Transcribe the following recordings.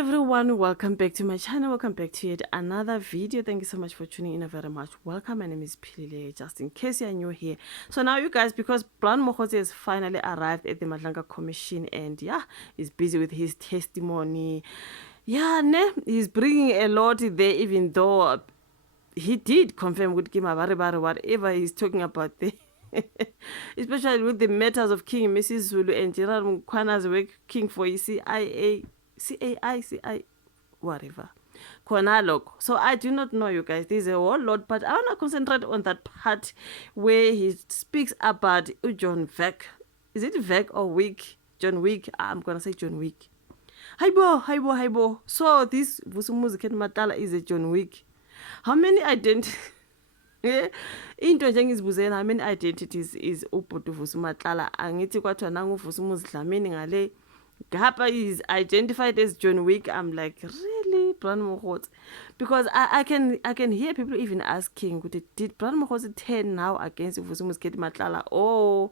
everyone, welcome back to my channel. Welcome back to yet another video. Thank you so much for tuning in. Very much welcome. My name is Pilile, just in case you're new here. So now you guys, because Brian Mokgotsi has finally arrived at the Madlanga Commission, and yeah, he's busy with his testimony. Yeah, he's bringing a lot there, even though he did confirm with Kimabari whatever he's talking about there. Especially with the matters of King Mrs. Zulu and Gerard Mkwana's working for CAI, whatever. So I do not know, you guys. There's a whole lot, but I want to concentrate on that part where he speaks about John Wick. Is it Wick or Wick? John Wick. I'm going to say John Wick. Hi bo. So this Vusumuzi Ket Matala is a John Wick. How many identities? Into njengizibuzela how many identities is ubhuti Vusumatlala angithi kwathiwa nangu Vusumuzi Dlamini ngale Gapa is identified as John Wick. I'm like, really, Brian Mokgotsi? Because I can hear people even asking, did Brian Mokgotsi turn now against Vusumuzi Ket Matala or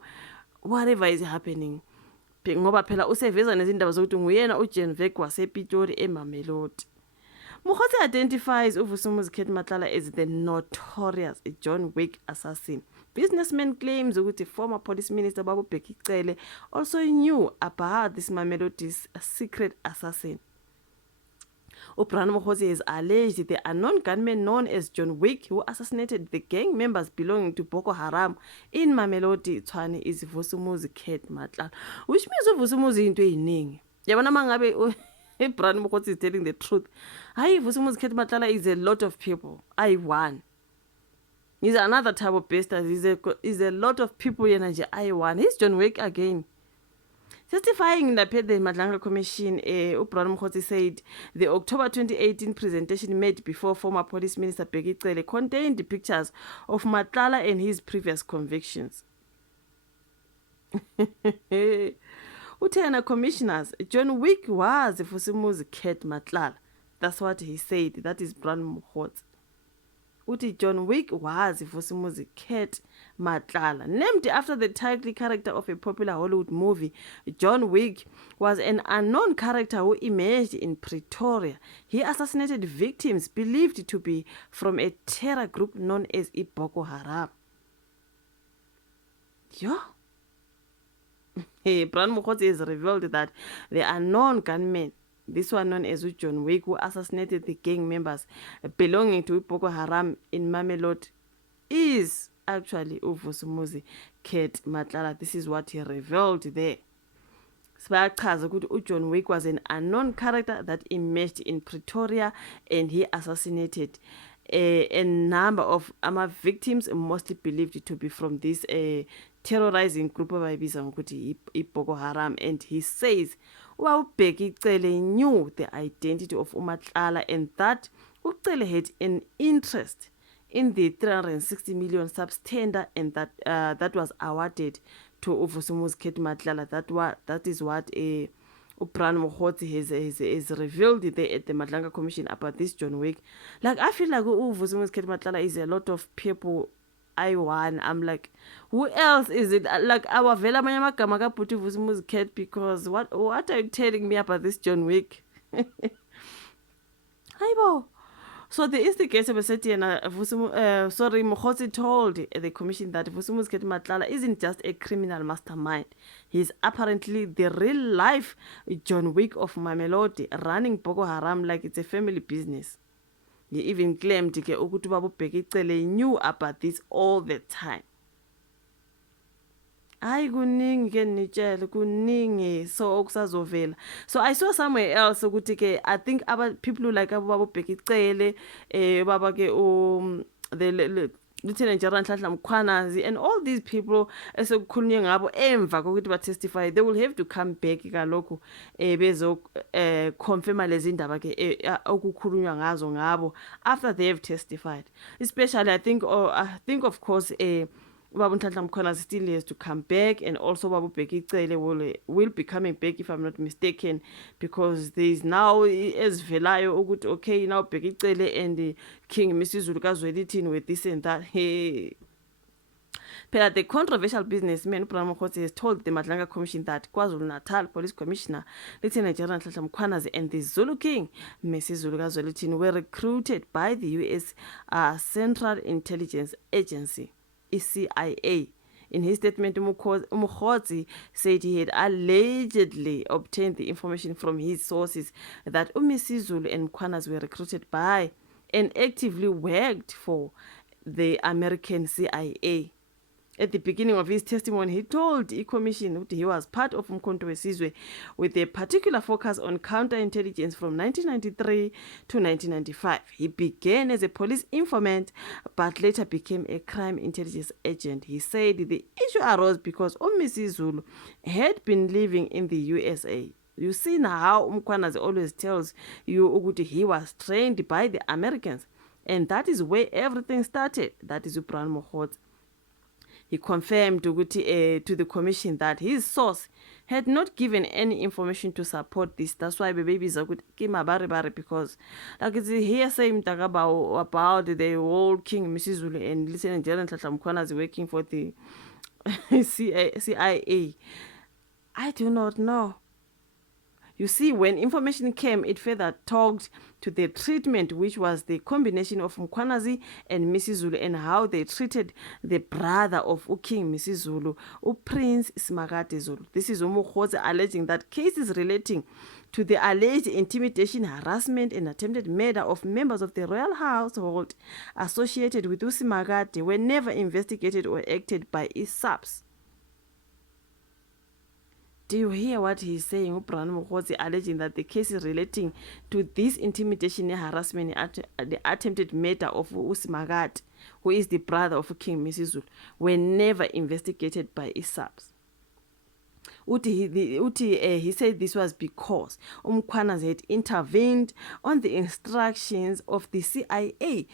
whatever is happening? Ngoba phela useveza nezindaba zokuthi nguyena uJen Wick wasePitori eMamelodi. Mokgotsi identifies Vusumuzi Ket Matala as the notorious John Wick assassin. Businessman claims ukuthi former police minister Babu Bheki Cele also knew about this Mamelodi's secret assassin. Brian Mokgotsi has alleged the unknown gunman known as John Wick, who assassinated the gang members belonging to Boko Haram in Mamelodi, Tshwane, is Vusumuzi Ket Matala. Which means Vusumuzi into eyiningi. Yabona mangabe Brian Mokgotsi is telling the truth. Hayi, Vusumuzi Ket Matala is a lot of people. I won. He's another type of bastard. He's a lot of people in I won. He's John Wick again. Testifying in the Madlanga Commission, Brian Mokgotsi said the October 2018 presentation made before former police minister Bheki Cele contained the pictures of Matala and his previous convictions. Utena commissioners, John Wick was Vusumuzi Ket Matala. That's what he said. That is Brian Mokgotsi. John Wick was Vusumuzi Ket Matala. Named after the title character of a popular Hollywood movie, John Wick was an unknown character who emerged in Pretoria. He assassinated victims believed to be from a terror group known as Boko Haram. Yeah. Brian Mokgotsi has revealed that the unknown gunman, this one known as John Wick, who assassinated the gang members belonging to Boko Haram in Mamelodi, is actually Vusumuzi Ket Matala. This is what he revealed there. John Wick was an unknown character that emerged in Pretoria, and he assassinated a number of victims, mostly believed to be from this terrorizing group of Boko Haram. And he says Bheki Cele knew the identity of Matala, and that Cele had an interest in the 360 million substandard, and that was awarded to Vusumuzi Ket Matala. That is what Brian Mokgotsi has revealed there at the Madlanga Commission about this John Wick. Like, I feel like Vusumuzi Ket Matala is a lot of people. I won. I'm like, who else is it? Like, our Vela Mayamaka Maka Puti Vusumuzi Ket, because what are you telling me about this John Wick? Hi, bo. So the instigator Mokgotsi told the commission that Vusumuzi Ket Matala isn't just a criminal mastermind. He's apparently the real life John Wick of Mamelodi, running Boko Haram like it's a family business. He even claimed ukuthi Babu Bheki Cele knew about this all the time. Hayi kuningi ke nitshela kuningi so okusazovela. So I saw somewhere else ukuthi I think about people like Babu Bheki Cele baba ke the Lieutenant General Nhlanhla Mkhwanazi and all these people esekukhulunywe ngabo emva kokuthi ba testify, they will have to come back kalokho bezo confirm lezi ndaba ke okukhulunywa ngazo ngabo after they have testified. Especially I think of course Babu Nhlanhla Mkhwanazi still has to come back, and also Babu Bheki Cele will be coming back if I'm not mistaken, because there is now as velayo ukuthi okay now Bheki Cele and King Mrs. Zulu kaZwelithini with this and that. Hey, Phela the controversial businessman uBrahim Mokgotsi has told the Madlanga Commission that KwaZulu-Natal Police Commissioner Lieutenant General Nhlanhla Mkhwanazi and the Zulu King Msizulu Kazwelithini were recruited by the US Central Intelligence Agency, CIA. In his statement, Mokgotsi said he had allegedly obtained the information from his sources that Msizulu and Mkhwanazi were recruited by and actively worked for the American CIA. At the beginning of his testimony, he told the commission that he was part of Umkhonto weSizwe with a particular focus on counterintelligence from 1993 to 1995. He began as a police informant but later became a crime intelligence agent. He said the issue arose because Msizulu had been living in the USA. You see now how Mkhwanazi always tells you ukuthi he was trained by the Americans, and that is where everything started. That is uBrahim Mokgotsi. He confirmed to the commission that his source had not given any information to support this. That's why the babies are good because like it's hearsay about the whole King Msizulu and Lieutenant General Nhlanhla Mkhwanazi working for the CIA. I do not know. You see, when information came, it further talked to the treatment, which was the combination of Mkhwanazi and Msizulu, and how they treated the brother of King Msizulu, Prince Smakade Zulu. This is Mokgotsi alleging that cases relating to the alleged intimidation, harassment, and attempted murder of members of the royal household associated with Smakade were never investigated or acted by its subs. Do you hear what he's saying? Ubrahim Mokgotsi alleging that the cases relating to this intimidation and harassment and the attempted murder of Smakade, who is the brother of King Msizulu, were never investigated by ISABS. He said this was because Mkhwanazi had intervened on the instructions of the CIA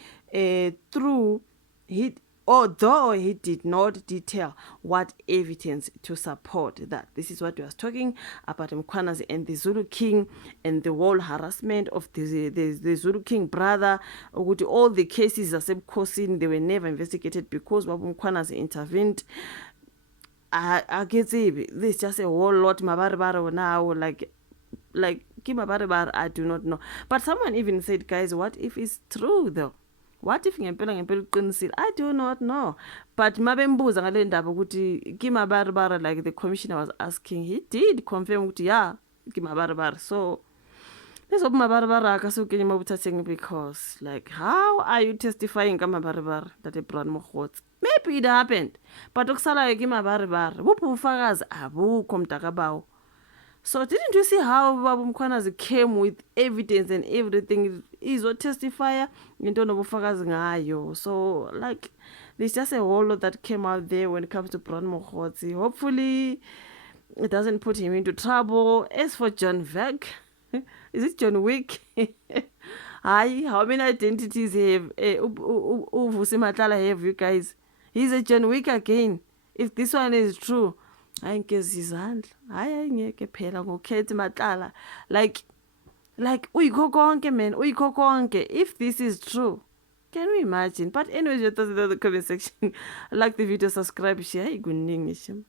although he did not detail what evidence to support that. This is what we was talking about Mkhwanazi and the Zulu King and the whole harassment of the Zulu King brother. All the cases are they were never investigated because Mkhwanazi intervened. I get it. This just a whole lot mabaribaro now, like Kimabaribaro, I do not know. But someone even said, guys, what if it's true though? What if ngempela uqinisile? I do not know. But mabembuza ngale ndaba ukuthi Kimabaribaro, like the commissioner was asking, he did confirm ukuthi yeah, Kimabaribaro. So there's Mabaribaro akasuke mabuthatheng, because like how are you testifying Kimabaribaro that Ibrahim Mokgotsi? Maybe it happened. But okusalayo Kimabaribaro buphi ubufakazi? Abukho mntakabawo. So didn't you see how Babu Mkhwanazi came with evidence and everything? He's a testifier into nobufakazi ngayo. So like there's just a whole lot that came out there when it comes to Ibrahim Mokgotsi. Hopefully it doesn't put him into trouble. As for John Wick, is it John Wick? How many identities have Vusi Matlala have, you guys? He's a John Wick again. If this one is true, I ngezi izandla hayi ngeke phela ngokhethi Matlala, like uyikho konke man, uyikho konke. If this is true, can we imagine? But anyways, your thoughts in the comment section. Like the video, subscribe, share, kuningi.